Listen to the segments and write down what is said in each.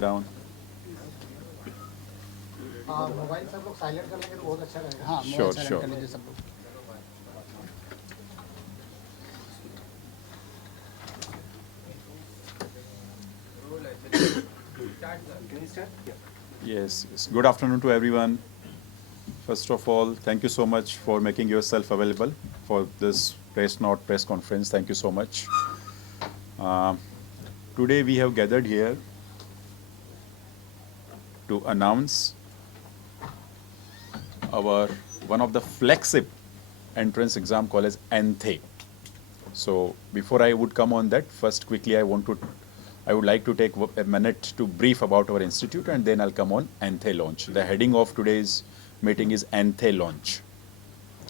settle down. Mobile सब लोग silent कर लेंगे तो बहुत अच्छा रहेगा। हाँ, मोबाइल Sure, साइलेंट sure. कर लीजिए सब लोग। Yes, yes. Good afternoon to everyone. First of all, thank you so much for making yourself available for this press note press conference. Thank you so much. Um, Today we have gathered here to announce our one of the flagship entrance exam college, ANTHE. So before I would come on that, first quickly I would like to take a minute to brief about our institute, and then I'll come on ANTHE launch. The heading of today's meeting is ANTHE launch.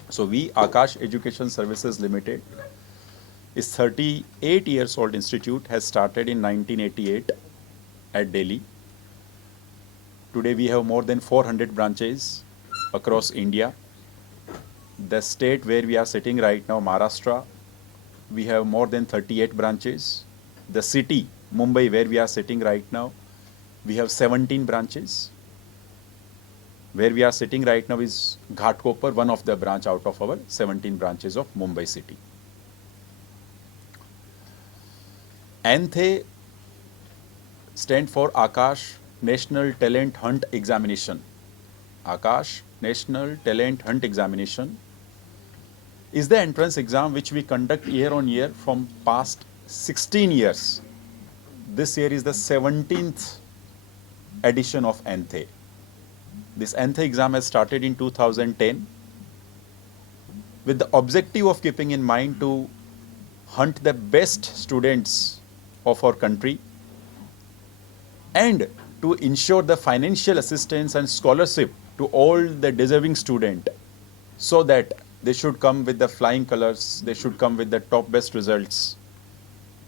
So we, Akash Education Services Limited, is 38 years old institute, has started in 1988 at Delhi. Today we have more than 400 branches across India. The state where we are sitting right now, Maharashtra, we have more than 38 branches. The city, Mumbai, where we are sitting right now, we have 17 branches. Where we are sitting right now is Ghatkopar, one of the branch out of our 17 branches of Mumbai city. ANTHE stand for Akash National Talent Hunt Examination. Akash National Talent Hunt Examination is the entrance exam which we conduct year on year from past 16 years. This year is the 17th edition of ANTHE. This ANTHE exam has started in 2010 with the objective of keeping in mind to hunt the best students of our country and to ensure the financial assistance and scholarship to all the deserving student, so that they should come with the flying colors, they should come with the top best results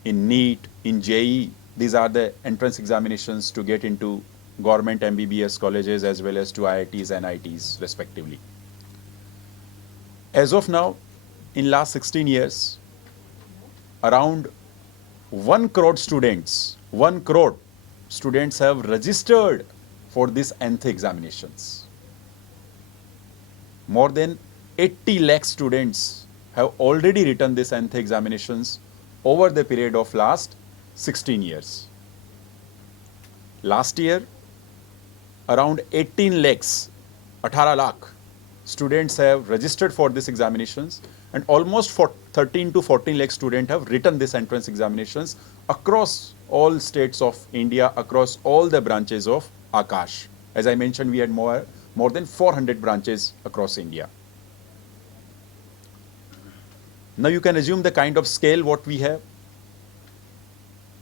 in NEET, in JEE. These are the entrance examinations to get into government MBBS colleges as well as to IITs and IITs respectively. As of now, in last 16 years, around 1 crore students have registered for these ANTHE examinations. More than 80 lakh students have already written these ANTHE examinations over the period of last 16 years. Last year, around 18 lakhs, 18 lakh students have registered for these examinations, and almost 13 to 14 lakh students have written these entrance examinations across all states of India, across all the branches of Akash. As I mentioned, we had more than 400 branches across India. Now you can assume the kind of scale what we have.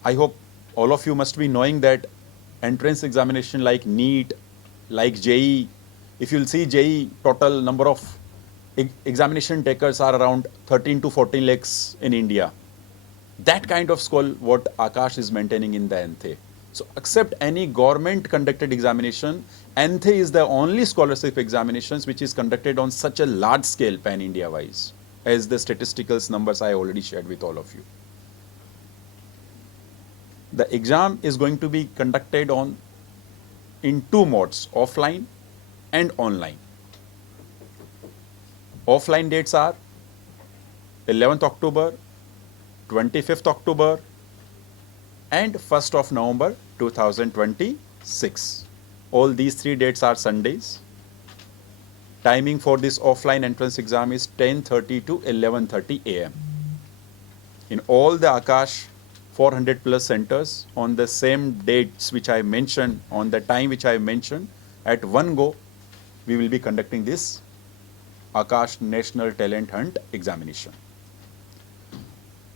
I hope all of you must be knowing that entrance examination like NEET, like JEE, if you'll see JEE, total number of examination takers are around 13 to 14 lakhs in India. That kind of school what Akash is maintaining in the ANTHE. So except any government conducted examination, ANTHE is the only scholarship examinations which is conducted on such a large scale pan-India wise, as the statistical numbers I already shared with all of you. The exam is going to be conducted in two modes, offline and online. Offline dates are 11th October, 25th October and 1st of November 2026. All these 3 dates are Sundays. Timing for this offline entrance exam is 10:30 to 11:30 a.m. In all the Akash 400 plus centers on the same dates which I mentioned, on the time which I mentioned, at one go, we will be conducting this Akash National Talent Hunt examination.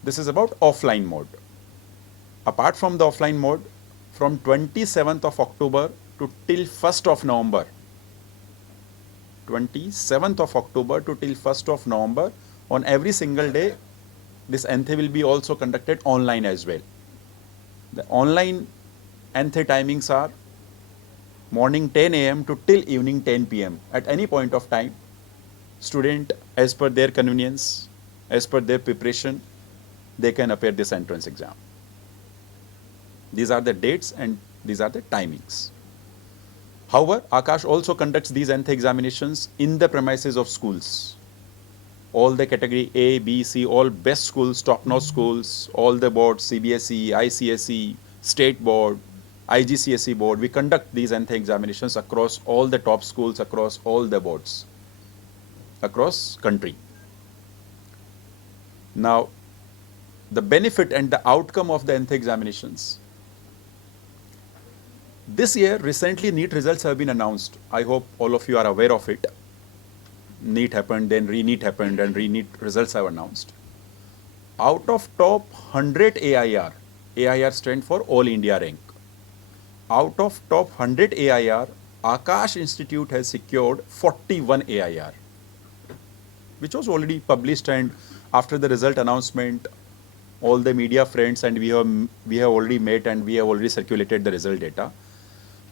This is about offline mode. Apart from the offline mode, from 27th of October to till 1st of November, 27th of October to till 1st of November, on every single day, this ANTHE will be also conducted online as well. The online ANTHE timings are morning 10 a.m. to till evening 10 p.m. At any point of time, student, as per their convenience, as per their preparation, they can appear this entrance exam. These are the dates and These are the timings. However, Akash also conducts these NTHE examinations in the premises of schools. All the category A, B, C, all best schools, top-notch schools, all the boards, CBSE, ICSE, State Board, IGCSE Board, we conduct these NTHE examinations across all the top schools, across all the boards, across country. Now, the benefit and the outcome of the NTHE examinations. This year, recently, NEET results have been announced. I hope all of you are aware of it. NEET happened, then re-NEET happened, and re-NEET results have announced. Out of top 100 AIR, AIR stands for All India rank. Out of top 100 AIR, Akash Institute has secured 41 AIR, which was already published, and after the result announcement, all the media friends and we have already met and we have already circulated the result data.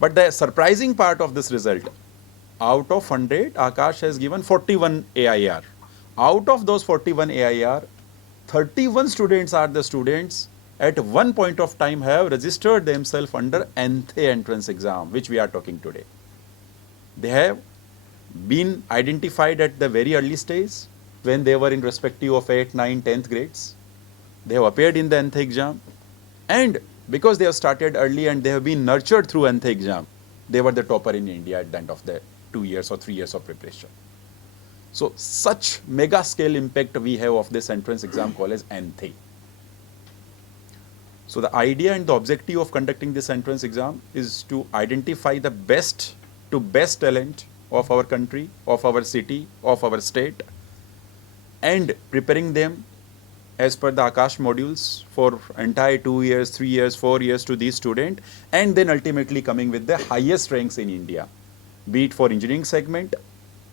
But the surprising part of this result, out of 100, Akash has given 41 AIR. Out of those 41 AIR, 31 students are the students at one point of time have registered themselves under NTHE entrance exam, which we are talking today. They have been identified at the very early stage when they were in respective of 8th, 9th, 10th grades. They have appeared in the NTHE exam, and because they have started early and they have been nurtured through NTHE exam, they were the topper in India at the end of the 2 years or 3 years of preparation. So such mega scale impact we have of this entrance exam called as NTHE. So the idea and the objective of conducting this entrance exam is to identify the best to best talent of our country, of our city, of our state, and preparing them as per the Akash modules for entire 2 years, 3 years, 4 years to these students, and then ultimately coming with the highest ranks in India, be it for engineering segment,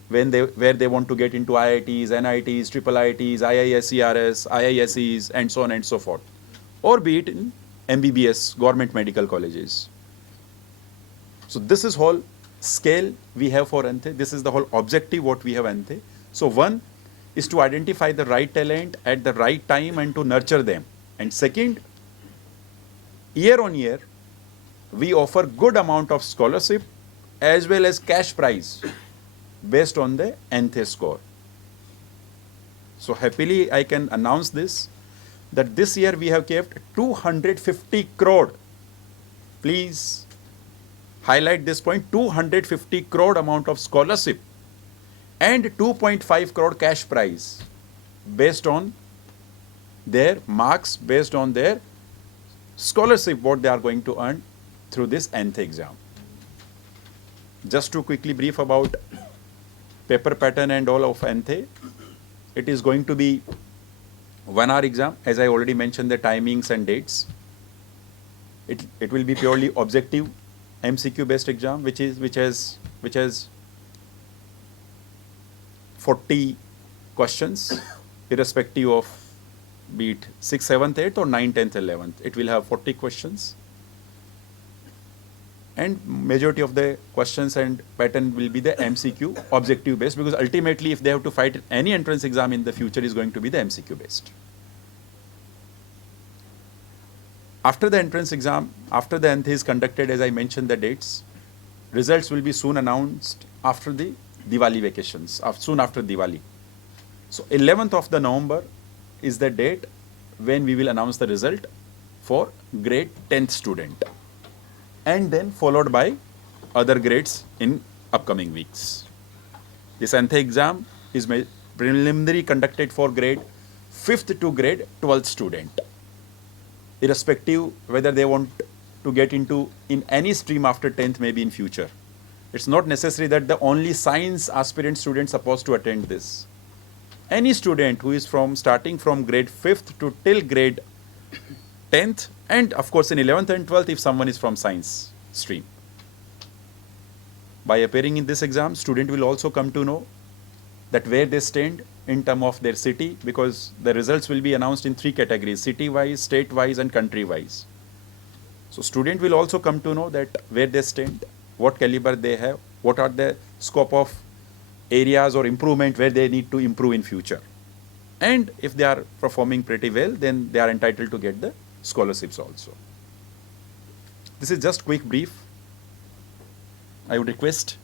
where they want to get into IITs, NITs, triple IITs, IISERS, IISEs, and so on and so forth, or be it in MBBS, government medical colleges. So this is whole scale we have for NTHE. This is the whole objective what we have NTHE. So one is to identify the right talent at the right time and to nurture them. And second, year on year, we offer good amount of scholarship as well as cash prize based on the NTHE score. So happily I can announce this, that this year we have kept 250 crore. Please highlight this point, 250 crore amount of scholarship and 2.5 crore cash prize based on their marks, based on their scholarship, what they are going to earn through this NTHE exam. Just to quickly brief about paper pattern and all of NTHE, it is going to be 1 hour exam, as I already mentioned the timings and dates. It will be purely objective MCQ based exam, which has 40 questions, irrespective of be it 6th, 7th, 8th or 9th, 10th, 11th. It will have 40 questions. And majority of the questions and pattern will be the MCQ objective based, because ultimately if they have to fight any entrance exam in the future is going to be the MCQ based. After the entrance exam, after the NTHE is conducted, as I mentioned the dates, results will be soon announced after the Diwali vacations, soon after Diwali. So 11th of the November is the date when we will announce the result for grade 10th student, and then followed by other grades in upcoming weeks. This NTHE exam is preliminary conducted for grade 5th to grade 12th student, irrespective whether they want to get into in any stream after 10th, maybe in future. It's not necessary that the only science aspirant student supposed to attend this. Any student who is starting from grade 5th to till grade 10th, and of course in 11th and 12th if someone is from science stream. By appearing in this exam, student will also come to know that where they stand in terms of their city, because the results will be announced in 3 categories: city-wise, state-wise and country-wise. So student will also come to know that where they stand, what caliber they have, what are the scope of areas or improvement where they need to improve in future. And if they are performing pretty well, then they are entitled to get the scholarships also. This is just quick brief. I would request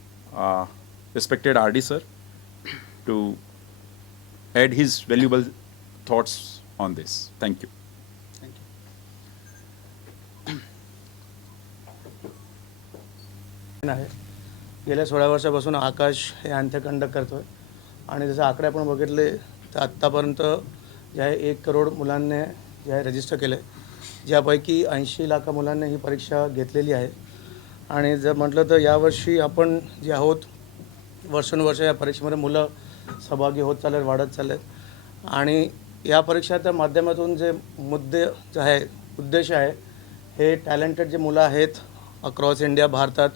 respected RD sir to add his valuable thoughts on this. Thank you. आहे गेल्या 16 वर्षापासून आकाश हे अंत्य conduct करतो आहे आणि जसं आकडे आपण बघितले तर आत्तापर्यंत जे आहे 1 करोड मुलांनी जे आहे रजिस्टर केले, ज्यापैकी 80 लाख मुलांनी ही परीक्षा घेतलेली आहे. आणि जर म्हटलं तर यावर्षी आपण जे आहोत वर्षानुवर्ष या परीक्षेमध्ये मुलं सहभागी होत चालले आहेत, वाढत चालले आहेत. आणि या परीक्षेच्या माध्यमातून जे मुद्दे जे आहे उद्देश आहे हे टॅलेंटेड जे मुलं आहेत अक्रॉस इंडिया भारतात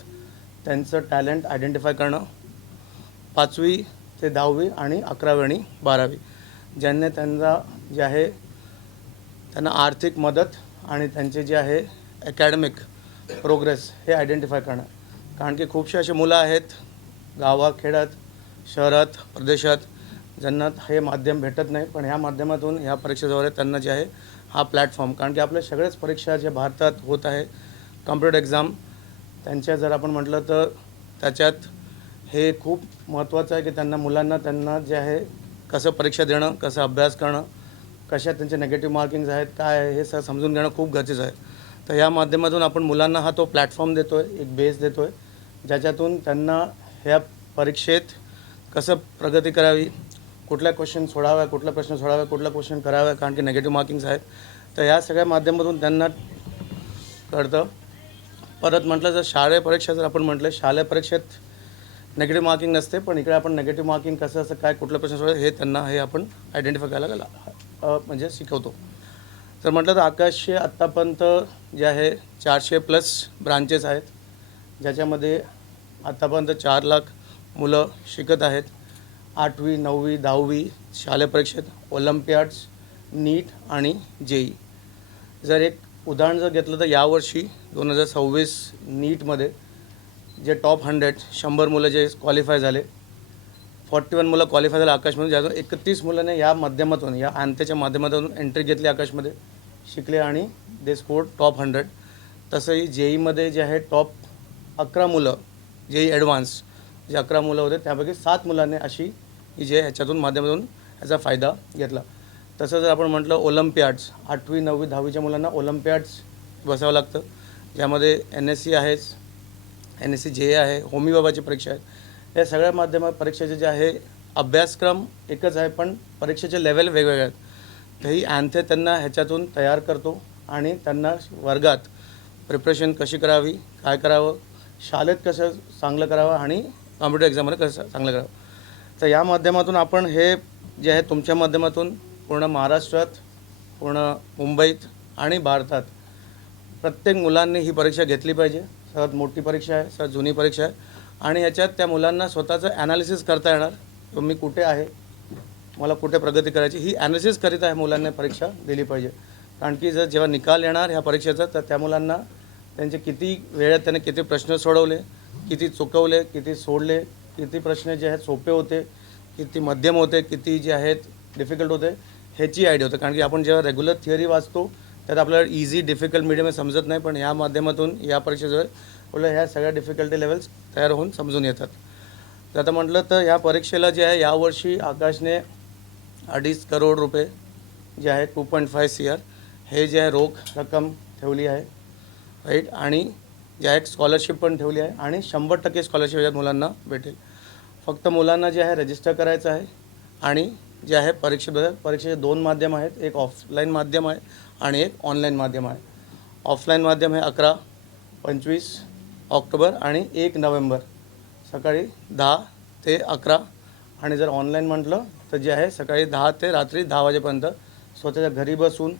त्यांचं टॅलेंट आयडेंटिफाय करणं, 5वी ते 10वी आणि 11वी आणि 12वी ज्यांनी त्यांना जे आहे त्यांना आर्थिक मदत आणि त्यांचे जे आहे अकॅडमिक प्रोग्रेस हे आयडेंटिफाय करणं. कारण की खूपसे असे मुलं आहेत गावाखेड्यात, शहरात, प्रदेशात ज्यांना हे माध्यम भेटत नाही, पण ह्या माध्यमातून ह्या परीक्षेद्वारे त्यांना जे आहे हा प्लॅटफॉर्म, कारण की आपल्या सगळ्याच परीक्षा ज्या भारतात होत आहे कॉम्पिटेटिव्ह एक्झाम त्यांच्या जर आपण म्हटलं तर त्याच्यात हे खूप महत्त्वाचं आहे की त्यांना मुलांना त्यांना जे आहे कसं परीक्षा देणं, कसं अभ्यास करणं, कशा त्यांचे नेगेटिव्ह मार्किंग्स आहेत, काय आहे हे सगळं समजून घेणं खूप गरजेचं आहे. तर या माध्यमातून आपण मुलांना हा तो प्लॅटफॉर्म देतो आहे, एक बेस देतो आहे, ज्याच्यातून त्यांना ह्या परीक्षेत कसं प्रगती करावी, कुठल्या क्वेश्चन सोडाव्या, कुठला प्रश्न सोडावा, कुठला क्वेश्चन करावा, कारण की नेगेटिव्ह मार्किंग्स आहेत. तर या सगळ्या माध्यमातून त्यांना कळतं. परत म्हटलं जर शालेय परीक्षा जर आपण म्हटलं शालेय परीक्षेत नेगेटिव्ह मार्किंग नसते, पण इकडे आपण नेगेटिव्ह मार्किंग कसं असं काय कुठलं प्रश्न सोडवायचं हे त्यांना हे आपण आयडेंटिफाय करायला म्हणजे शिकवतो. तर म्हटलं तर आकाशचे आत्तापर्यंत जे आहे 400+ ब्रांचेस आहेत, ज्याच्यामध्ये आत्तापर्यंत 4 लाख मुलं शिकत आहेत. 8वी 9वी 10वी शालेय परीक्षेत, ऑलिम्पियाड्स, नीट आणि JEE. जर एक उदाहरण जर घेतलं तर यावर्षी 2026 नीटमध्ये जे टॉप 100 मुलं जे क्वालिफाय झाले, 41 मुलं क्वालिफाय झाले आकाशमध्ये, ज्यातून 31 मुलांनी या माध्यमातून या अंत्याच्या माध्यमातून एंट्री घेतली आकाशमध्ये, शिकले आणि दे स्कोर टॉप 100. तसंही JEEमध्ये जे आहे टॉप 11 मुलं JEE ॲडव्हान्स जे 11 मुलं होते त्यापैकी 7 मुलांनी अशी की जे ह्याच्यातून माध्यमातून ह्याचा फायदा घेतला. तसं जर आपण म्हटलं ओलंपियाड्स 8वी 9वी 10वीच्या मुलांना ओलंपियाड्स बसावं लागतं, ज्यामध्ये NSC आहेच, NSC JEE आहे, होमी बाबाची परीक्षा आहे. या सगळ्या माध्यमात परीक्षेचे जे आहे अभ्यासक्रम एकच आहे पण परीक्षेचे लेवल वेगवेगळे आहेत. तर ही अँथे त्यांना ह्याच्यातून तयार करतो आणि त्यांना वर्गात प्रिपरेशन कशी करावी, काय करावं, शाळेत कसं चांगलं करावं आणि कॉम्पिटेटिव्ह एक्झाममध्ये कसं चांगलं करावं. तर या माध्यमातून आपण हे जे आहे तुमच्या माध्यमातून पूर्ण महाराष्ट्रात, पूर्ण मुंबईत आणि भारतात प्रत्येक मुलांनी ही परीक्षा घेतली पाहिजे. सर्वात मोठी परीक्षा आहे, सर्वात जुनी परीक्षा आहे आणि ह्याच्यात त्या मुलांना स्वतःचं ॲनालिसिस करता येणार, की मी कुठे आहे, मला कुठे प्रगती करायची, ही ॲनालिसिस करीत आहे मुलांनी परीक्षा दिली पाहिजे. कारण की जर जेव्हा निकाल येणार ह्या परीक्षेचा तर त्या मुलांना त्यांचे किती वेळेत त्याने किती प्रश्न सोडवले, किती चुकवले, किती सोडले, किती प्रश्न जे आहेत सोपे होते, किती मध्यम होते, किती जे आहेत डिफिकल्ट होते ह्याची आयडिया होते. कारण की आपण जेव्हा रेग्युलर थिअरी वाचतो त्यात आपल्याला इझी, डिफिकल्ट, मीडियम हे समजत नाही, पण या माध्यमातून या परीक्षेजवळ आपल्याला ह्या सगळ्या डिफिकल्टी लेवल्स तयार होऊन समजून येतात. तर आता म्हटलं तर ह्या परीक्षेला जे आहे यावर्षी आकाशने 2.5 करोड रुपये जे आहे 2.5 CR हे जे आहे रोख रक्कम ठेवली आहे, राईट. आणि जे आहे स्कॉलरशिप पण ठेवली आहे आणि 100% स्कॉलरशिप या मुलांना भेटेल. फक्त मुलांना जे आहे रजिस्टर करायचं आहे आणि जे आहे परीक्षेचे 2 माध्यम आहेत, एक ऑफलाईन माध्यम आहे आणि एक ऑनलाईन माध्यम आहे. ऑफलाईन माध्यम हे 11, 25 ऑक्टोबर आणि 1 नोव्हेंबर सकाळी 10 ते 11 आणि जर ऑनलाईन म्हटलं तर जे आहे सकाळी 10 ते रात्री 10 वाजेपर्यंत स्वतःच्या घरी बसून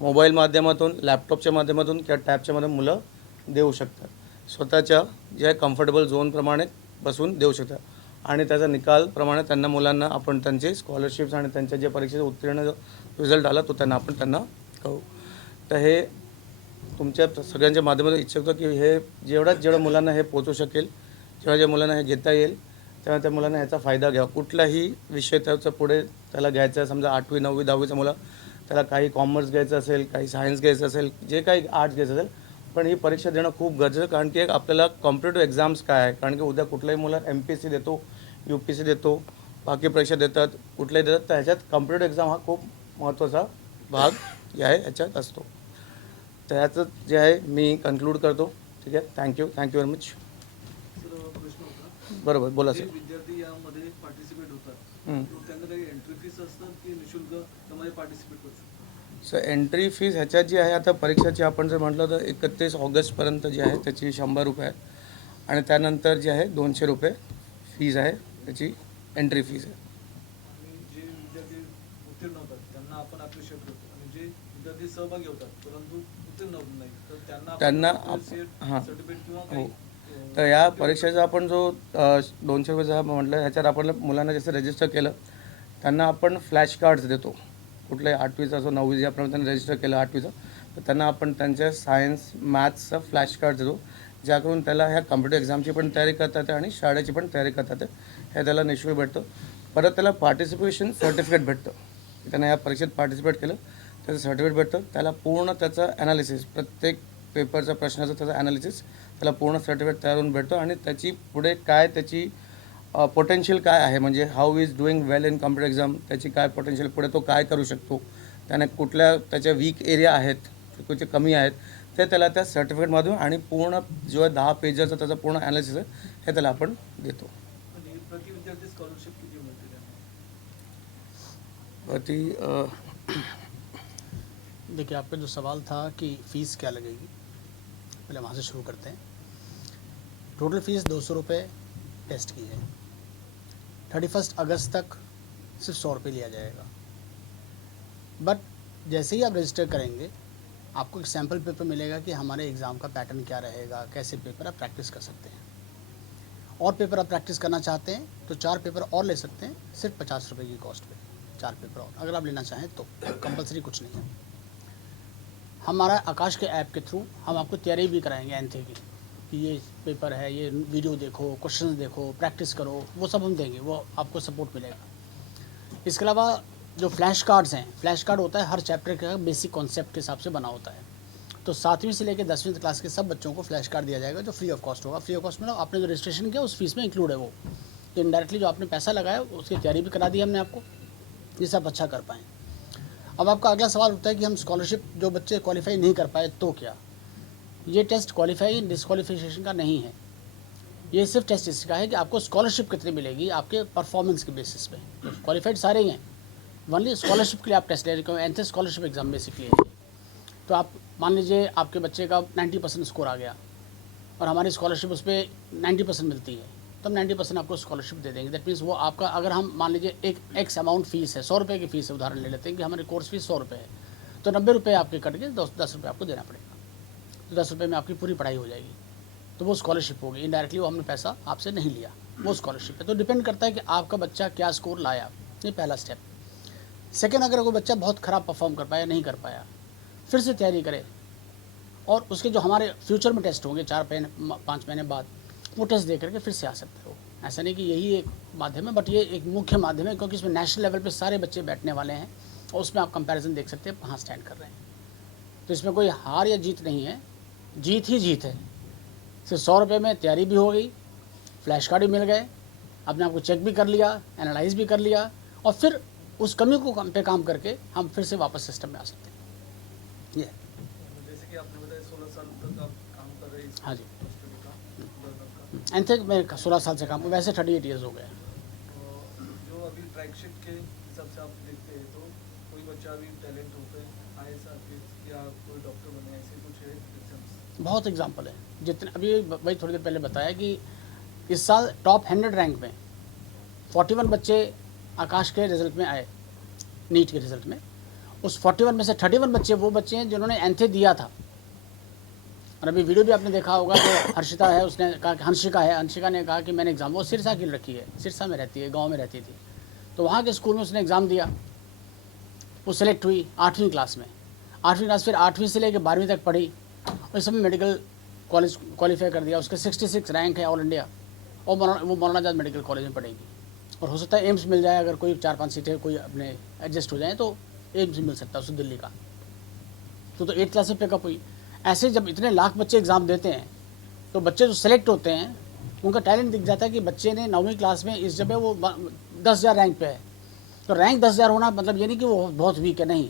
मोबाईल माध्यमातून, लॅपटॉपच्या माध्यमातून किंवा टॅबच्या माध्यमातून मुलं देऊ शकतात. स्वतःच्या जे आहे कम्फर्टेबल झोनप्रमाणे बसून देऊ शकतात आणि त्याचा निकालप्रमाणे त्यांना मुलांना आपण त्यांचे स्कॉलरशिप्स आणि त्यांच्या जे परीक्षेचे उत्तीर्ण रिझल्ट आला तो त्यांना कळू. तर हे तुमच्या सगळ्यांच्या माध्यमातून इच्छितो की हे जेवढं मुलांना हे पोचू शकेल, जेव्हा मुलांना हे घेता येईल तेव्हा त्या मुलांना ह्याचा फायदा घ्यावा. कुठलाही विषय त्याचा पुढे त्याला घ्यायचा आहे, समजा 8वी 9वी 10वीचं मुलं त्याला काही कॉमर्स घ्यायचं असेल, काही सायन्स घ्यायचं असेल, जे काही आर्ट्स घ्यायचं असेल, पण ही परीक्षा देणं खूप गरजेचं आहे, कारण की एक आपल्याला कॉम्पिटेटिव्ह एक्झाम्स काय आहे, कारण की उद्या कुठलाही मुलं MPSC देतो, UPSC देतो, बाकी परीक्षा देतात, कुठल्याही देतात, तर ह्याच्यात कॉम्पिटेटिव्ह एक्झाम हा खूप महत्त्वाचा भाग जे आहे ह्याच्यात असतो. तर ह्याचं जे आहे मी कन्क्लूड करतो. ठीक आहे, थँक्यू व्हेरी मच. सर प्रश्न होता, बरोबर, बोला जे सर. विद्यार्थी यामध्ये पार्टिसिपेट होतात हं. तर त्यांना काही एंट्री फीस असतात की निशुल्क त्यामध्ये पार्टिसिपेट करू शकतो? सर एंट्री फीज ह्याच्यात जी आहे आता परीक्षेची आपण जर म्हटलं तर 31 ऑगस्टपर्यंत जी आहे त्याची 100 रुपये आहे आणि त्यानंतर जी आहे 200 रुपये फीज आहे, त्याची एंट्री फीज आहे. आणि जे विद्यार्थी उत्तीर्ण होतात त्यांना आपण अप्रिशिएट करतो आणि जे विद्यार्थी सहभागी होतात परंतु उत्तीर्ण होत नाही तर त्यांना हां. सर्टिफिकेट किंवा हो. काही तर या परीक्षेचा आपण जो 200 रुपयेचा म्हटलं ह्याच्यात आपण मुलांना जसं रजिस्टर केलं त्यांना आपण फ्लॅश कार्ड्स देतो. कुठल्याही 8वीचा असो 9वी ज्याप्रमाणे त्यांनी रजिस्टर केलं 8वीचं, तर त्यांना आपण त्यांच्या सायन्स मॅथ्सचं फ्लॅश कार्ड देतो, ज्याकडून त्याला ह्या कॉम्पिटेटिव्ह एक्झामची पण तयारी करता येते आणि शाळेची पण तयारी करता येते. हे त्याला निशुल्क भेटतं. परत त्याला पार्टिसिपेशन सर्टिफिकेट भेटतं. त्यानं या परीक्षेत पार्टिसिपेट केलं त्याचं सर्टिफिकेट भेटतं. त्याला पूर्ण त्याचं ॲनालिसिस, प्रत्येक पेपरच्या प्रश्नाचं त्याचं ॲनालिसिस त्याला पूर्ण सर्टिफिकेट तयार होऊन भेटतं आणि त्याची पुढे काय त्याची पोटेन्शियल काय आहे, म्हणजे how is doing well in competitive exam, त्याची काय पोटेन्शियल, पुढे तो काय करू शकतो, त्याने कुठल्या त्याच्या वीक एरिया आहेत, कुठचे कमी आहेत, ते त्याला त्या सर्टिफिकेटमधून आणि पूर्ण जो 10 पेजचा त्याचा पूर्ण ॲनालिसिस आहे हे त्याला आपण देतो. आणि प्रति विद्यार्थी स्कॉलरशिप किती मिळते त्यांना? देखिए, आपका जो सवाल था कि फ़ीस क्या लगेगी, पहले वहाँ से शुरू करते हैं. टोटल फ़ीस 200 रुपये टेस्ट की है. 31 अगस्त तक सिर्फ 100 रुपये लिया जाएगा. बट जैसे ही आप रजिस्टर करेंगे आपको एक सैम्पल पेपर मिलेगा कि हमारे एग्ज़ाम का पैटर्न क्या रहेगा, कैसे पेपर आप प्रैक्टिस कर सकते हैं. और पेपर आप प्रैक्टिस करना चाहते हैं तो 4 पेपर और ले सकते हैं, सिर्फ 50 रुपये की कॉस्ट पे 4 पेपर और अगर आप लेना चाहें तो. कंपलसरी कुछ नहीं है. हमारा आकाश के ऐप के थ्रू हम आपको तैयारी भी कराएंगे एंथे की, कि ये पेपर है, ये वीडियो देखो, क्वेश्चंस देखो, प्रैक्टिस करो, वो सब हम देंगे, वो आपको सपोर्ट मिलेगा. इसके अलावा जो फ्लैश कार्ड्स हैं, फ्लैश कार्ड होता है हर चैप्टर का बेसिक कॉन्सेप्ट के हिसाब से बना होता है. तो 7वीं से लेकर 10वीं क्लास के सब बच्चों को फ्लैश कार्ड दिया जाएगा जो फ्री ऑफ कॉस्ट होगा. फ्री ऑफ कॉस्ट में आपने जो रजिस्ट्रेशन किया उस फीस में इंक्लूड है वो. तो इनडायरेक्टली जो आपने पैसा लगाया उसकी तैयारी भी करा दी हमने आपको, जिससे आप अच्छा कर पाएँ. अब आपका अगला सवाल उठता है कि हम स्कॉलरशिप जो बच्चे क्वालिफाई नहीं कर पाए तो क्या. ये टेस्ट क्वालिफाई डिस्क्वालिफिकेशन का नहीं है. ये सिर्फ टेस्ट इसका है कि आपको स्कॉलरशिप कितनी मिलेगी आपके परफॉर्मेंस के बेसिस पे. तो क्वालिफाइड सारे ही हैं, ओनली स्कॉलरशिप के लिए आप टेस्ट ले रहे हो. एंथे स्कॉलरशिप एग्जाम बेसिकली है. तो आप मान लीजिए आपके बच्चे का 90% स्कोर आ गया और हमारी स्कॉलरशिप उस पर 90% मिलती है, तो हम 90% आपको स्कॉलरशिप दे देंगे. दैट मीन्स वो आपका, अगर हम मान लीजिए एक एक्स अमाउंट फ़ीस है, 100 रुपये की फ़ीस है, उदाहरण ले लेते हैं कि हमारी कोर्स फीस 100 रुपये है, तो 90 रुपये आपके कट के 10 रुपये आपको देना पड़ेगा. तो 10 रुपये में आपकी पूरी पढ़ाई हो जाएगी. तो वो स्कॉलरशिप होगी. इनडायरेक्टली वो हमने पैसा आपसे नहीं लिया, वो स्कॉलरशिप है. तो डिपेंड करता है कि आपका बच्चा क्या स्कोर लाया. ये पहला स्टेप. सेकेंड, अगर कोई बच्चा बहुत ख़राब परफॉर्म कर पाया, नहीं कर पाया, फिर से तैयारी करे और उसके जो हमारे फ्यूचर में टेस्ट होंगे 4-5 महीने बाद, वो टेस्ट दे करके फिर से आ सकते हो. ऐसा नहीं कि यही एक माध्यम है, बट ये एक मुख्य माध्यम है क्योंकि इसमें नेशनल लेवल पे सारे बच्चे बैठने वाले हैं और उसमें आप कंपैरिजन देख सकते हैं कहाँ स्टैंड कर रहे हैं. तो इसमें कोई हार या जीत नहीं है, जीत ही जीत है. सिर्फ 100 रुपये में तैयारी भी हो गई, फ्लैश कार्ड भी मिल गए, आपने आपको चेक भी कर लिया, एनालाइज भी कर लिया और फिर उस कमी को पे काम करके हम फिर से वापस सिस्टम में आ सकते हैं. ये जैसे कि आपने बताया 16 साल तक आप काम कर रहे हैं इस हाँ जी. स्टडी का. एंथे में 16 साल से काम, वैसे 38 ईयर्स हो गए. तो जो अभी ट्रैक शीट के हिसाब से आप देखते हैं तो कोई बच्चा अभी टैलेंट होते हैं IAS आर्टिस्ट या कोई डॉक्टर बने, ऐसे कुछ है एग्जाम्स? बहुत एग्जाम्पल है. जितने अभी वही थोड़ी देर पहले बताया कि इस साल टॉप 100 रैंक में 41 बच्चे आकाश के रिज़ल्ट में आए, नीट के रिज़ल्ट में. उस 41 में से 31 बच्चे वो बच्चे हैं जिन्होंने एंथे दिया था. और अभी वीडियो भी आपने देखा होगा, जो हर्षिता है उसने कहा, हंशिका ने कहा कि मैंने एग्ज़ाम, वो सिरसा की रखी है, सिरसा में रहती है, गांव में रहती थी, तो वहाँ के स्कूल में उसने एग्ज़ाम दिया, वो सेलेक्ट हुई 8वीं क्लास में. 8वीं क्लास फिर 8वीं से लेकर 12वीं तक पढ़ी और इस समय मेडिकल कॉलेज क्वालिफाई कर दिया. उसके 66 रैंक है ऑल इंडिया और वो मौलाना आज़ाद मेडिकल कॉलेज में पढ़ेगी. और हो सकता है एम्स मिल जाए, अगर कोई 4-5 सीटें कोई अपने एडजस्ट हो जाए तो एम्स मिल सकता है उसको दिल्ली का. तो 8th क्लास से पिकअप हुई. ऐसे जब इतने लाख बच्चे एग्ज़ाम देते हैं तो बच्चे जो सेलेक्ट होते हैं उनका टैलेंट दिख जाता है कि बच्चे ने 9वीं क्लास में इस जगह वो 10,000 रैंक पे है। तो रैंक 10,000 होना मतलब ये नहीं कि वो बहुत वीक है, नहीं,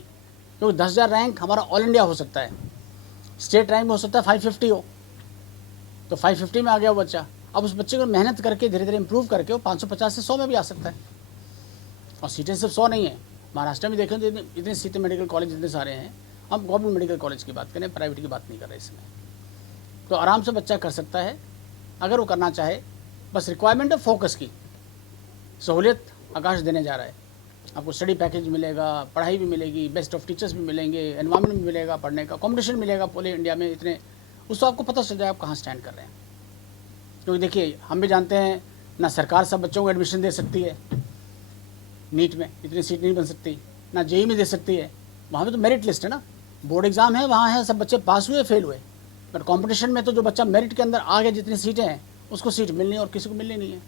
क्योंकि 10,000 रैंक हमारा ऑल इंडिया हो सकता है, स्टेट रैंक में हो सकता है 550 हो, तो 550 में आ गया वो बच्चा। अब उस बच्चे को मेहनत करके धीरे धीरे इंप्रूव करके वो 550 से 100 में भी आ सकता है। और सीटें सिर्फ 100 नहीं है, महाराष्ट्र में देखें तो इतनी सीटें मेडिकल कॉलेज इतने सारे हैं। हम गवर्नमेंट मेडिकल कॉलेज की बात करें, प्राइवेट की बात नहीं कर रहे इसमें। तो आराम से बच्चा कर सकता है अगर वो करना चाहे, बस रिक्वायरमेंट है फोकस की। सहूलियत आकाश देने जा रहा है, आपको स्टडी पैकेज मिलेगा, पढ़ाई भी मिलेगी, बेस्ट ऑफ टीचर्स भी मिलेंगे, एनवायरनमेंट भी मिलेगा, पढ़ने का कंपटीशन मिलेगा पूरे इंडिया में इतने, उसको आपको पता चल जाए आप कहाँ स्टैंड कर रहे हैं। क्योंकि देखिए हम भी जानते हैं ना सरकार सब बच्चों को एडमिशन दे सकती है, नीट में इतनी सीट नहीं बन सकती, ना जेई में दे सकती है, वहाँ पे तो मेरिट लिस्ट है ना, बोर्ड एग्जाम है, वहाँ है सब बच्चे पास हुए फेल हुए, बट कंपटीशन में तो जो बच्चा मेरिट के अंदर आ गया, जितनी सीटें हैं उसको सीट मिलनी और किसी को मिलनी नहीं है,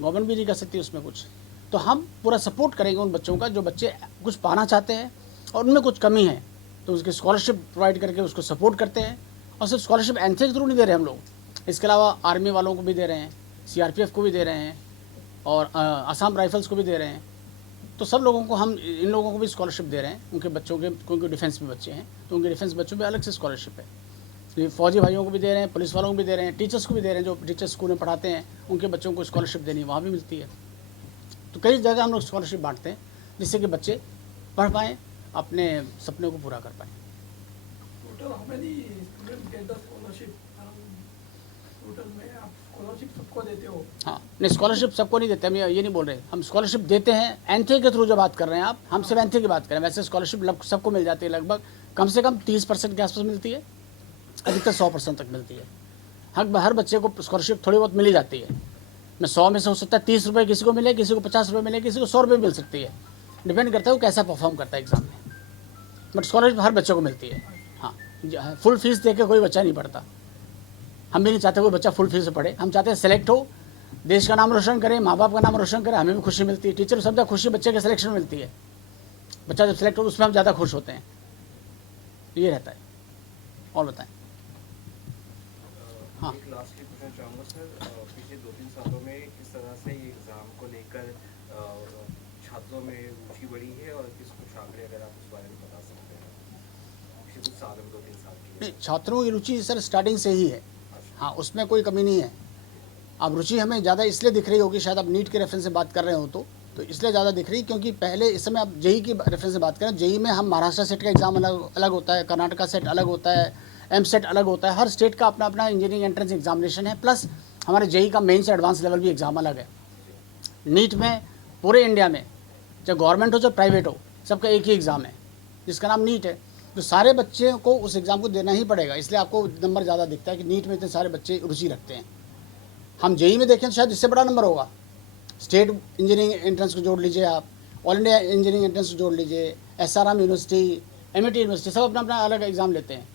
गवर्नमेंट भी नहीं कर सकती उसमें कुछ। तो हम पूरा सपोर्ट करेंगे उन बच्चों का जो बच्चे कुछ पाना चाहते हैं और उनमें कुछ कमी है, तो उसकी स्कॉलरशिप प्रोवाइड करके उसको सपोर्ट करते हैं। और सिर्फ स्कॉलरशिप एनथे के थ्रू नहीं दे रहे हम लोग, इसके अलावा आर्मी वालों को भी दे रहे हैं, सीआरपीएफ को भी दे रहे हैं और आसाम राइफल्स को भी दे रहे हैं। तो सब लोगों को हम, इन लोगों को भी स्कॉलरशिप दे रहे हैं, उनके बच्चों के, क्योंकि डिफेंस में बच्चे हैं तो उनके डिफेंस बच्चों पे अलग से स्कॉलरशिप है। तो फौजी भाइयों को भी दे रहे हैं, पुलिस वालों को भी दे रहे हैं, टीचर्स को भी दे रहे हैं, जो टीचर्स स्कूल में पढ़ाते हैं उनके बच्चों को स्कॉलरशिप देनी वहाँ भी मिलती है। तो कई जगह हम लोग स्कॉलरशिप बांटते हैं जिससे कि बच्चे पढ़ पाएँ, अपने सपने को पूरा कर पाएँ। Total how many student get the scholarship? Total में आप स्कॉलरशिप सबको देते हो? हाँ, नहीं स्कॉलरशिप सबको नहीं देते, हम ये नहीं बोल रहे, हम स्कॉलरशिप देते हैं एनथे के थ्रू जो बात कर रहे हैं आप, हम सिर्फ एनथे की बात करें। वैसे स्कॉलरशिप सबको मिल जाती है, लगभग कम से कम 30% के आसपास मिलती है, अधिकतर 100% तक मिलती है। हर बच्चे को स्कॉलरशिप थोड़ी बहुत मिल ही जाती है। मैं 100 में से हो सकता है 30 रुपये किसी को मिले, किसी को 50 रुपये मिले, किसी को 100 रुपये मिल सकती है, डिपेंड करता है वो कैसा परफॉर्म करता है एग्जाम में, बट स्कॉलरशिप हर बच्चे को मिलती है। हाँ, फुल फीस दे के कोई बच्चा नहीं पढ़ता, हम भी नहीं चाहते कोई बच्चा फुल फीस से पढ़े, हम चाहते हैं सेलेक्ट हो, देश का नाम रोशन करे, माँ बाप का नाम रोशन करे, हमें भी खुशी मिलती है, टीचर को सब खुशी बच्चे के सिलेक्शन में मिलती है, बच्चा जब सेलेक्ट हो उसमें हम ज़्यादा खुश होते हैं, ये रहता है। और बताएं। हाँ, एक लास्टली पूछना चाहूँगा सर, पिछले 2-3 सालों में किस तरह से ये एग्ज़ाम को लेकर छात्रों में रुचि बढ़ी है और कुछ आंकड़े अगर आप उस बारे में बता सकते हैं पिछले कुछ साल में, 2-3 साल की? नहीं, छात्रों की रुचि सर स्टार्टिंग से ही है, हाँ उसमें कोई कमी नहीं है। अब रुचि हमें ज़्यादा इसलिए दिख रही होगी, शायद आप नीट के रेफरेंस से बात कर रहे हो तो इसलिए ज़्यादा दिख रही, क्योंकि पहले इस समय आप जेई की रेफरेंस से बात करें, जेई में हम महाराष्ट्र सेट का एग्ज़ाम अलग होता है, कर्नाटका सेट अलग होता है, एम सेट अलग होता है, हर स्टेट का अपना अपना इंजीनियरिंग एंट्रेंस एग्जामिनेशन है, प्लस हमारे जेई का मेन से एडवांस लेवल भी एग्ज़ाम अलग है। नीट में पूरे इंडिया में चाहे गवर्नमेंट हो चाहे प्राइवेट हो, सबका एक ही एग्ज़ाम है जिसका नाम नीट है, तो सारे बच्चे को उस एग्ज़ाम को देना ही पड़ेगा, इसलिए आपको नंबर ज़्यादा दिखता है कि नीट में इतने सारे बच्चे रुचि रखते हैं। हम जेई में देखें तो शायद इससे बड़ा नंबर होगा, स्टेट इंजीनियरिंग एंट्रेंस को जोड़ लीजिए आप, ऑल इंडिया इंजीनियरिंग एंट्रेंस को जोड़ लीजिए, SRM यूनिवर्सिटी, MIT यूनिवर्सिटी, सब अपना अपना अलग एग्ज़ाम लेते हैं,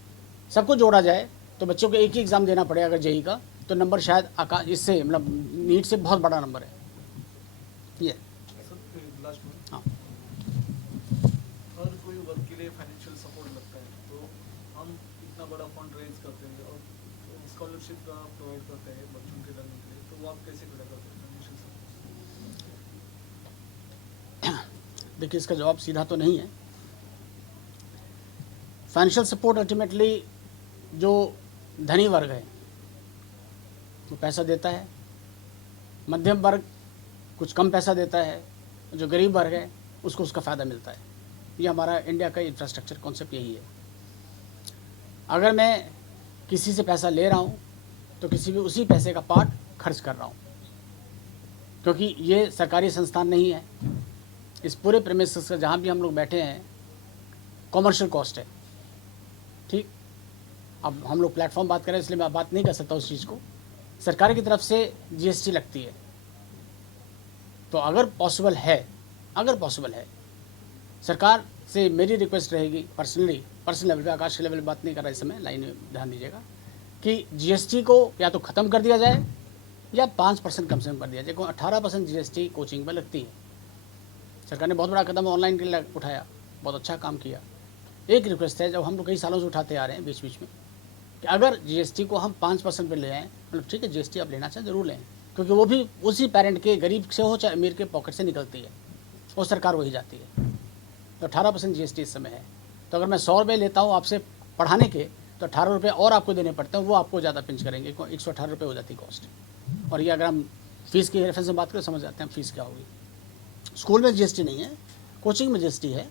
सबको जोड़ा जाए तो बच्चों को एक ही एग्ज़ाम देना पड़ेगा अगर जेई का, तो नंबर शायद इससे मतलब नीट से बहुत बड़ा नंबर है ये। लास्ट में, हाँ, हर कोई वर्क के लिए फाइनेंशियल सपोर्ट लगता है, तो हम इतना बड़ा फंड रेज करते हैं और स्कॉलरशिप का प्रोवाइड करते हैं बच्चों के लर्निंग के लिए, तो वो आप कैसे खड़ा करते हैं फाइनेंशियल सपोर्ट? देखिए इसका जवाब सीधा तो नहीं है। फाइनेंशियल सपोर्ट अल्टीमेटली जो धनी वर्ग है वो पैसा देता है, मध्यम वर्ग कुछ कम पैसा देता है, जो गरीब वर्ग है उसको उसका फ़ायदा मिलता है। ये हमारा इंडिया का इंफ्रास्ट्रक्चर कॉन्सेप्ट यही है। अगर मैं किसी से पैसा ले रहा हूँ तो किसी भी उसी पैसे का पार्ट खर्च कर रहा हूँ, क्योंकि ये सरकारी संस्थान नहीं है। इस पूरे प्रेमिसेस का जहाँ भी हम लोग बैठे हैं कॉमर्शियल कॉस्ट है, ठीक। अब हम लोग प्लेटफॉर्म बात करें इसलिए मैं बात नहीं कर सकता उस चीज़ को। सरकार की तरफ से GST लगती है, तो अगर पॉसिबल है सरकार से मेरी रिक्वेस्ट रहेगी पर्सनल लेवल पे, आकाश के लेवल पे बात नहीं कर रहा इस समय, लाइन में ध्यान दीजिएगा कि GST को या तो ख़त्म कर दिया जाए या 5% कम से कम कर दिया जाए, क्योंकि 18% GST कोचिंग पर लगती है। सरकार ने बहुत बड़ा कदम ऑनलाइन के लिए उठाया, बहुत अच्छा काम किया, एक रिक्वेस्ट है, जब हम लोग कई सालों से उठाते आ रहे हैं बीच बीच में, कि अगर जीएसटी को हम 5% पे ले आएँ, मतलब ठीक है जीएसटी आप लेना चाहें ज़रूर लें, क्योंकि वो भी उसी पेरेंट के, गरीब से हो चाहे अमीर के पॉकेट से निकलती है, वो सरकार वही जाती है। तो 18% जीएसटी इस समय है। तो अगर मैं 100 रुपये लेता हूँ आपसे पढ़ाने के, तो 18 रुपये और आपको देने पड़ते हैं, वो आपको ज़्यादा पिंच करेंगे, 118 रुपये हो जाती कॉस्ट। और ये अगर हम फीस की रेफरेंस में बात करें, समझ जाते हैं फीस क्या होगी। स्कूल में जीएसटी नहीं है, कोचिंग में जीएसटी है,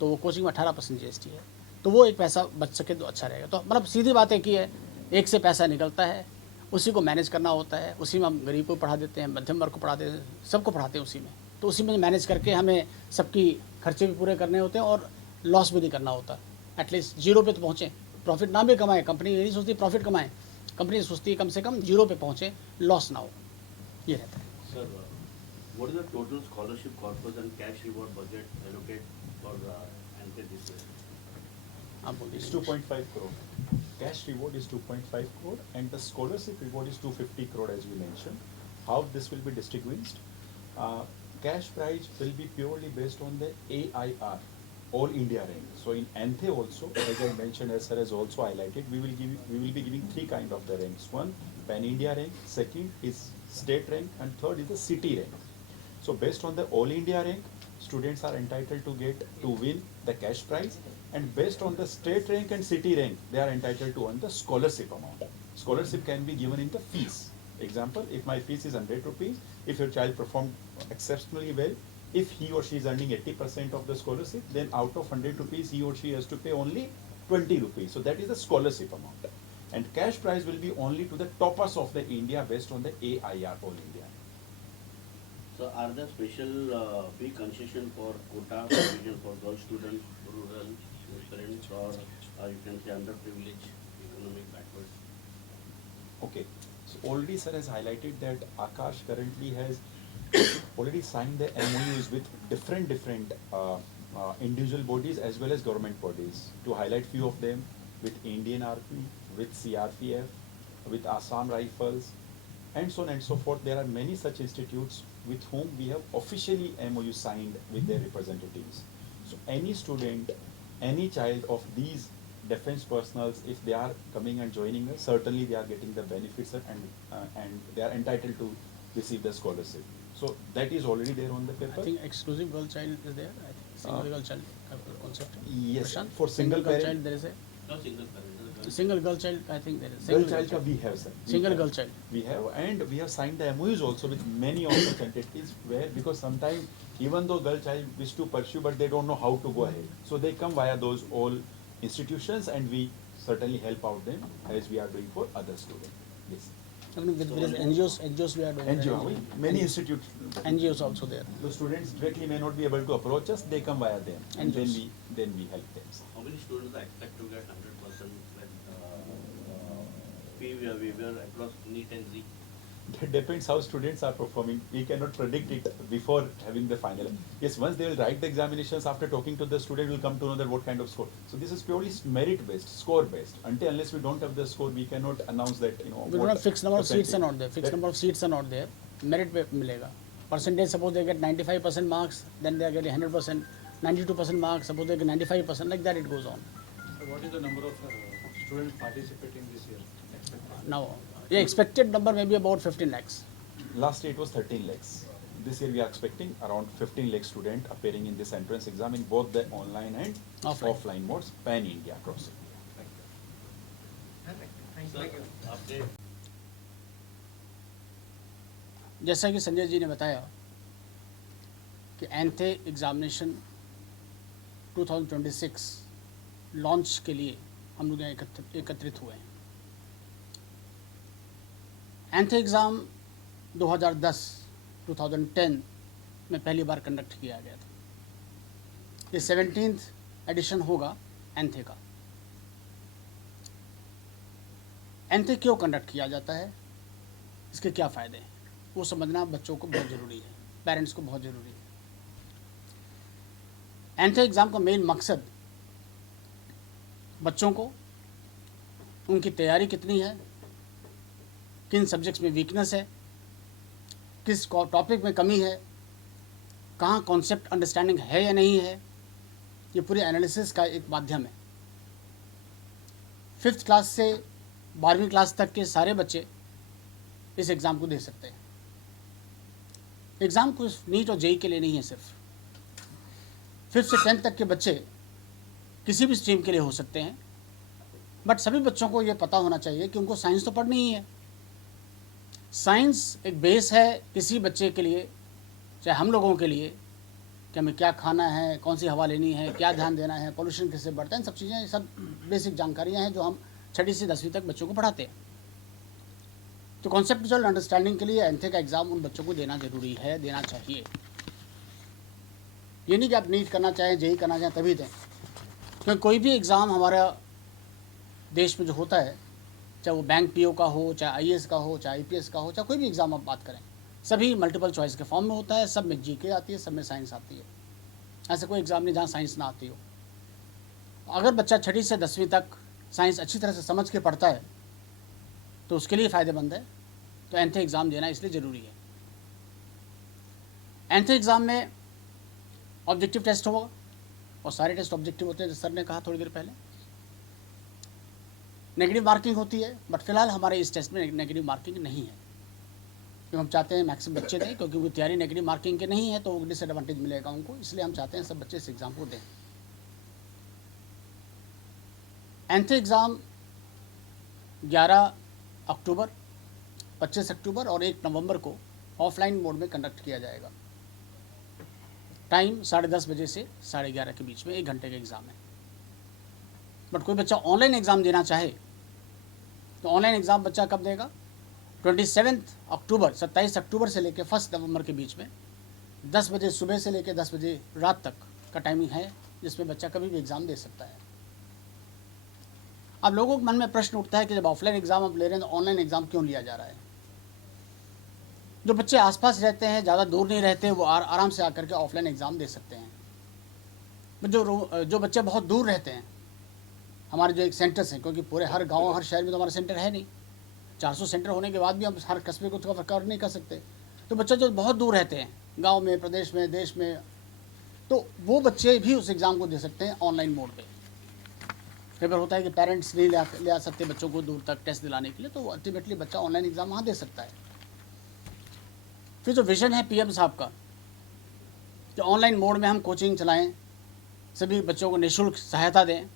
तो वो कोचिंग में 18% जीएसटी है, तो वो एक पैसा बच सके तो अच्छा रहेगा। तो मतलब सीधी बात है कि है, एक से पैसा निकलता है, उसी को मैनेज करना होता है, उसी में हम गरीब को पढ़ा देते हैं, मध्यम वर्ग को पढ़ा देते हैं, सबको पढ़ाते हैं उसी में। तो उसी में मैनेज करके हमें सबकी खर्चे भी पूरे करने होते हैं और लॉस भी नहीं करना होता। एटलीस्ट जीरो पे तो पहुँचें, प्रॉफिट ना भी कमाएं, कंपनी ये नहीं सोचती प्रॉफिट कमाएं, कंपनी सोचती है कम से कम जीरो पे पहुँचे, लॉस ना हो, ये रहता है। Sir, what is the total scholarship corpus and cash reward budget allocate for ANTHE this year? आप बोल It's दीजिए। 2.5 crore. Cash reward is 2.5 crore and the scholarship reward is 250 crore as we mentioned. How this will be distinguished? Cash prize will be purely based on the AIR, All India rank. So in ANTHE also, as I mentioned, as sir has also highlighted, we will be giving three kind of the ranks. One, Pan India rank, second is state rank, and third is the city rank. So based on the All India rank, students are entitled to win the cash prize, and based on the state rank and city rank, they are entitled to earn the scholarship amount. Scholarship can be given in the fees. Example, if my fees is 100 rupees, if your child performed exceptionally well, if he or she is earning 80% of the scholarship, then out of 100 rupees, he or she has to pay only 20 rupees. So that is the scholarship amount. And cash prize will be only to the toppers of the India based on the AIR All India. So are there special fee concession for quota provision for girl students, rural parents, or you can say underprivileged, economic backward? Okay, so already sir has highlighted that Akash currently has already signed the MOUs with different individual bodies as well as government bodies. To highlight few of them, with Indian Army, with CRPF, with Assam Rifles, and so on and so forth. There are many such institutes with whom we have officially MOU signed with their representatives. So any student, any child of these defense personals, if they are coming and joining us, certainly they are getting the benefits and they are entitled to receive the scholarship. So that is already there on the paper. I think exclusive girl child is there. I think single girl child concept. Yes, Prashant, for single girl parent- child there is a No single parent. single girl child. I think there is Girl single child ka we have, sir. We Single have. girl child. We have, and we have signed the MOUs also with many of the entities where, because sometimes even though girl child wish to pursue, but they don't know how to go ahead. So they come via those all institutions, and we certainly help out them as we are doing for other students. Yes. I mean, with various NGOs we are doing. NGO, right? many institutes. NGOs also there. The students directly may not be able to approach us, they come via them, and then NGOs. we help them. How many students are expect to get 100% fee waiver across NEET and Z? That depends how students are performing. We cannot predict it before having the final. Yes, once they will write the examinations, after talking to the student, we'll come to know that what kind of score. So this is purely merit-based, score-based. Unless we don't have the score, we cannot announce that, you know. We don't have fixed number of seats are percentage. not there. Fixed That- number of seats are not there. Merit पे मिलेगा. Percentage, suppose they get 95% marks, then they are getting 100%. 92% marks, suppose they get 95%. Like that it goes on. So what is the number of students participating this year? Expected? Now, yeah, expected number may be about 15 lakhs. Last year it was 13 lakhs. This year we are expecting around 15 lakh student appearing in this entrance exam in both the online and Offline. offline modes, pan-India across. Sir, update. जैसा कि संजय जी ने बताया कि ANTHE examination 2026 launch के लिए हम लोग यहाँ एकत्रित हुए हैं। एंथे एग्ज़ाम 2010 में पहली बार कंडक्ट किया गया था। ये 17th एडिशन होगा एंथे का। एंथे क्यों कंडक्ट किया जाता है, इसके क्या फ़ायदे हैं, वो समझना बच्चों को बहुत ज़रूरी है, पेरेंट्स को बहुत ज़रूरी है। एंट्री एग्ज़ाम का मेन मकसद बच्चों को उनकी तैयारी कितनी है, किन सब्जेक्ट्स में वीकनेस है, किस टॉपिक में कमी है, कहाँ कॉन्सेप्ट अंडरस्टैंडिंग है या नहीं है, ये पूरी एनालिसिस का एक माध्यम है। 5th क्लास से 12वीं क्लास तक के सारे बच्चे इस एग्ज़ाम को दे सकते हैं। एग्ज़ाम को नीट और जेई के लिए नहीं है सिर्फ। 5th से 10th तक के बच्चे किसी भी स्ट्रीम के लिए हो सकते हैं, बट सभी बच्चों को ये पता होना चाहिए कि उनको साइंस तो पढ़नी ही है। साइंस एक बेस है किसी बच्चे के लिए, चाहे हम लोगों के लिए, कि हमें क्या खाना है, कौन सी हवा लेनी है, क्या ध्यान देना है, पोल्यूशन कैसे बढ़ता है, इन सब चीज़ें, सब बेसिक जानकारियाँ हैं जो हम 6ठी से 10वीं तक बच्चों को पढ़ाते हैं। तो कॉन्सेप्चुअल अंडरस्टैंडिंग के लिए एंथे का एग्ज़ाम उन बच्चों को देना ज़रूरी है, देना चाहिए। ये नहीं कि आप नीट करना चाहें, जेई करना चाहें तभी दें, क्योंकि कोई भी एग्ज़ाम हमारा देश में जो होता है, चाहे वो बैंक पीओ का हो, चाहे आईएएस का हो, चाहे आईपीएस का हो, चाहे कोई भी एग्ज़ाम आप बात करें, सभी मल्टीपल चॉइस के फॉर्म में होता है। सब में जीके आती है, सब में साइंस आती है। ऐसा कोई एग्ज़ाम नहीं जहाँ साइंस ना आती हो। अगर बच्चा 6ठी से 10वीं तक साइंस अच्छी तरह से समझ के पढ़ता है तो उसके लिए फ़ायदेमंद है। तो एंथे एग्ज़ाम देना इसलिए ज़रूरी है। एंथे एग्ज़ाम में ऑब्जेक्टिव टेस्ट होगा और सारे टेस्ट ऑब्जेक्टिव होते हैं, जैसे सर ने कहा थोड़ी देर पहले। नेगेटिव मार्किंग होती है, बट फिलहाल हमारे इस टेस्ट में नेगेटिव मार्किंग नहीं है, क्योंकि हम चाहते हैं मैक्सिमम बच्चे दें, क्योंकि वो तैयारी नेगेटिव मार्किंग के नहीं है तो डिसएडवांटेज मिलेगा उनको, इसलिए हम चाहते हैं सब बच्चे इस एग्ज़ाम को दें। एंथे एग्ज़ाम 11 अक्टूबर, 25 अक्टूबर और 1 नवंबर को ऑफलाइन मोड में कंडक्ट किया जाएगा। टाइम 10:30 बजे से 11:30 के बीच में, 1 घंटे का एग्ज़ाम है। बट कोई बच्चा ऑनलाइन एग्ज़ाम देना चाहे तो ऑनलाइन एग्ज़ाम बच्चा कब देगा? 27 अक्टूबर, 27 अक्टूबर से लेकर 1 नवंबर के बीच में 10 बजे सुबह से लेकर 10 बजे रात तक का टाइमिंग है, जिसमें बच्चा कभी भी एग्ज़ाम दे सकता है। अब लोगों के मन में प्रश्न उठता है कि जब ऑफलाइन एग्ज़ाम आप ले रहे हैं तो ऑनलाइन एग्ज़ाम क्यों लिया जा रहा है? जो बच्चे आसपास रहते हैं, ज़्यादा दूर नहीं रहते, वो आराम से आकर के ऑफलाइन एग्ज़ाम दे सकते हैं। जो बच्चे बहुत दूर रहते हैं, हमारे जो एक सेंटर्स हैं, क्योंकि पूरे हर गांव हर शहर में तो हमारा सेंटर है नहीं, 400 सेंटर होने के बाद भी हम हर कस्बे को तो कवर नहीं कर सकते। तो बच्चे जो बहुत दूर रहते हैं, गांव में, प्रदेश में, देश में, तो वो बच्चे भी उस एग्ज़ाम को दे सकते हैं ऑनलाइन मोड पे। कई बार होता है कि पेरेंट्स नहीं ले आ सकते बच्चों को दूर तक टेस्ट दिलाने के लिए, तो अल्टीमेटली बच्चा ऑनलाइन एग्ज़ाम वहाँ दे सकता है। फिर जो विज़न है पीएम साहब का, कि ऑनलाइन मोड में हम कोचिंग चलाएं, सभी बच्चों को निःशुल्क सहायता दें,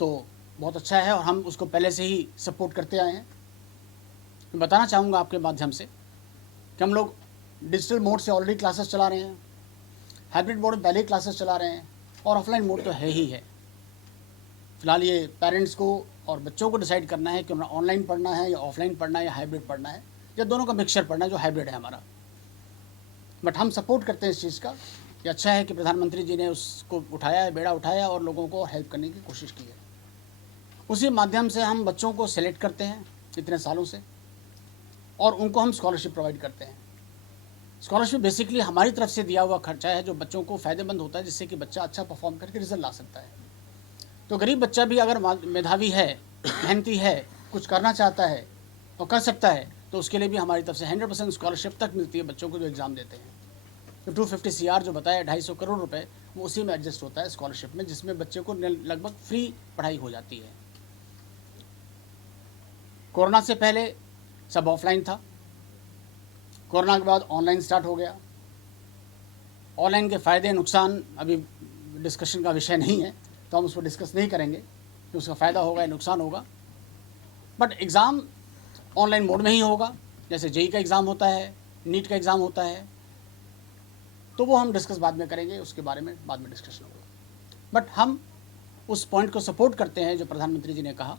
तो बहुत अच्छा है और हम उसको पहले से ही सपोर्ट करते आए हैं। मैं बताना चाहूँगा आपके माध्यम से कि हम लोग डिजिटल मोड से ऑलरेडी क्लासेस चला रहे हैं, हाइब्रिड मोड में पहले ही क्लासेस चला रहे हैं, और ऑफलाइन मोड तो है ही है। फिलहाल ये पेरेंट्स को और बच्चों को डिसाइड करना है कि हमें ऑनलाइन पढ़ना है या ऑफलाइन पढ़ना है या हाइब्रिड पढ़ना है, या दोनों का मिक्सचर पढ़ना है, जो हाइब्रिड है हमारा। बट हम सपोर्ट करते हैं इस चीज़ का। ये अच्छा है कि प्रधानमंत्री जी ने उसको उठाया है, बेड़ा उठाया और लोगों को हेल्प करने की कोशिश की है। उसी माध्यम से हम बच्चों को सेलेक्ट करते हैं इतने सालों से, और उनको हम स्कॉलरशिप प्रोवाइड करते हैं। स्कॉलरशिप बेसिकली हमारी तरफ से दिया हुआ खर्चा है, जो बच्चों को फ़ायदेमंद होता है, जिससे कि बच्चा अच्छा परफॉर्म करके रिजल्ट ला सकता है। तो गरीब बच्चा भी अगर मेधावी है, मेहनती है, कुछ करना चाहता है और कर सकता है, तो उसके लिए भी हमारी तरफ से 100% स्कॉलरशिप तक मिलती है बच्चों को जो एग्ज़ाम देते हैं। तो 250 CR जो बताया, 250 करोड़ रुपए, वो उसी में एडजस्ट होता है स्कॉलरशिप में, जिसमें बच्चे को लगभग फ्री पढ़ाई हो जाती है। कोरोना से पहले सब ऑफलाइन था, कोरोना के बाद ऑनलाइन स्टार्ट हो गया। ऑनलाइन के फ़ायदे नुकसान अभी डिस्कशन का विषय नहीं है, तो हम उसको डिस्कस नहीं करेंगे कि उसका फ़ायदा होगा या नुकसान होगा। बट एग्ज़ाम ऑनलाइन मोड में ही होगा, जैसे जेई का एग्ज़ाम होता है, नीट का एग्ज़ाम होता है, तो वो हम डिस्कस बाद में करेंगे, उसके बारे में बाद में डिस्कशन होगा। बट हम उस पॉइंट को सपोर्ट करते हैं जो प्रधानमंत्री जी ने कहा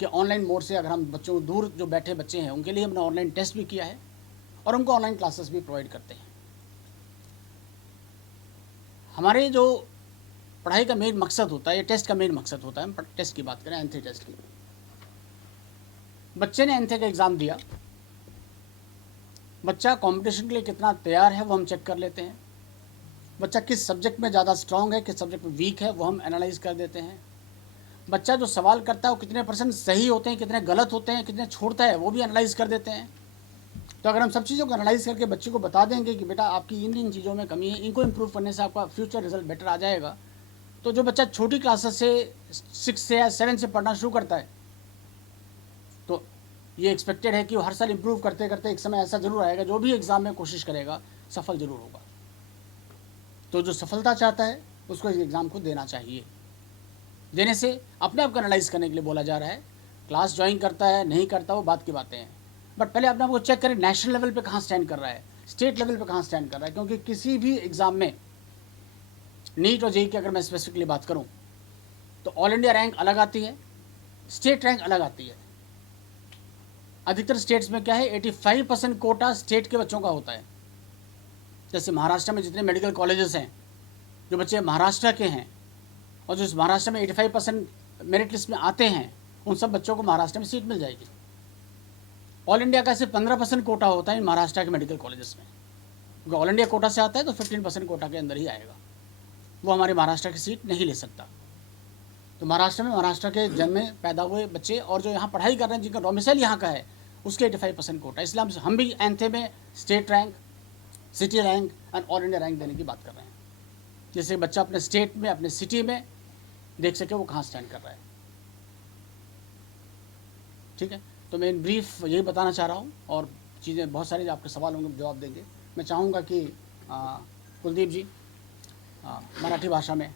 कि ऑनलाइन मोड से अगर हम बच्चों दूर जो बैठे बच्चे हैं उनके लिए हमने ऑनलाइन टेस्ट भी किया है और उनको ऑनलाइन क्लासेस भी प्रोवाइड करते हैं। हमारे जो पढ़ाई का मेन मकसद होता है, ये टेस्ट का मेन मकसद होता है, हम टेस्ट की बात करें, एंथे टेस्ट की। बच्चे ने एंथे का एग्ज़ाम दिया, बच्चा कंपटीशन के लिए कितना तैयार है वो हम चेक कर लेते हैं। बच्चा किस सब्जेक्ट में ज़्यादा स्ट्रांग है, किस सब्जेक्ट में वीक है, वो हम एनालाइज कर देते हैं। बच्चा जो सवाल करता है वो कितने % सही होते हैं, कितने गलत होते हैं, कितने छोड़ता है, वो भी एनालाइज कर देते हैं। तो अगर हम सब चीज़ों को एनालाइज करके बच्चे को बता देंगे कि बेटा आपकी इन चीज़ों में कमी है, इनको इम्प्रूव करने से आपका फ्यूचर रिजल्ट बेटर आ जाएगा, तो जो बच्चा छोटी क्लासेस से 6 से या 7 से पढ़ना शुरू करता है तो ये एक्सपेक्टेड है कि वो हर साल इम्प्रूव करते करते एक समय ऐसा जरूर आएगा जो भी एग्ज़ाम में कोशिश करेगा सफल जरूर होगा। तो जो सफलता चाहता है उसको इस एग्ज़ाम को देना चाहिए। देने से अपने आप को एनालाइज करने के लिए बोला जा रहा है। क्लास ज्वाइन करता है नहीं करता वो बात की बातें हैं, बट पहले अपने आप को चेक करें नेशनल लेवल पे कहाँ स्टैंड कर रहा है, स्टेट लेवल पे कहाँ स्टैंड कर रहा है। क्योंकि किसी भी एग्ज़ाम में नीट और जेईई की अगर मैं स्पेसिफिकली बात करूँ तो ऑल इंडिया रैंक अलग आती है, स्टेट रैंक अलग आती है। अधिकतर स्टेट्स में क्या है 85% कोटा स्टेट के बच्चों का होता है। जैसे महाराष्ट्र में जितने मेडिकल कॉलेजेस हैं, जो बच्चे महाराष्ट्र के हैं और जो इस महाराष्ट्र में 85% मेरिट लिस्ट में आते हैं उन सब बच्चों को महाराष्ट्र में सीट मिल जाएगी। ऑल इंडिया का सिर्फ 15% कोटा होता है इन महाराष्ट्र के मेडिकल कॉलेजेस में, क्योंकि ऑल इंडिया कोटा से आता है तो 15% कोटा के अंदर ही आएगा, वो हमारे महाराष्ट्र की सीट नहीं ले सकता। तो महाराष्ट्र में महाराष्ट्र के जन्म में पैदा हुए बच्चे और जो यहाँ पढ़ाई कर रहे हैं जिनका डोमिसाइल यहाँ का है उसके 85% कोटा। इसलिए हम भी एंथे में state rank, city rank and all India rank देने की बात कर रहे हैं, जिससे बच्चा अपने स्टेट में अपने सिटी में देख सके वो कहाँ स्टैंड कर रहा है। ठीक है, तो मैं इन ब्रीफ यही बताना चाह रहा हूँ और चीज़ें बहुत सारी आपके सवाल होंगे जवाब देंगे। मैं चाहूँगा कि कुलदीप जी मराठी भाषा में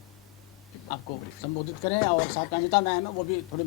आपको संबोधित करें और साथ में अमिता मैम है वो भी थोड़ी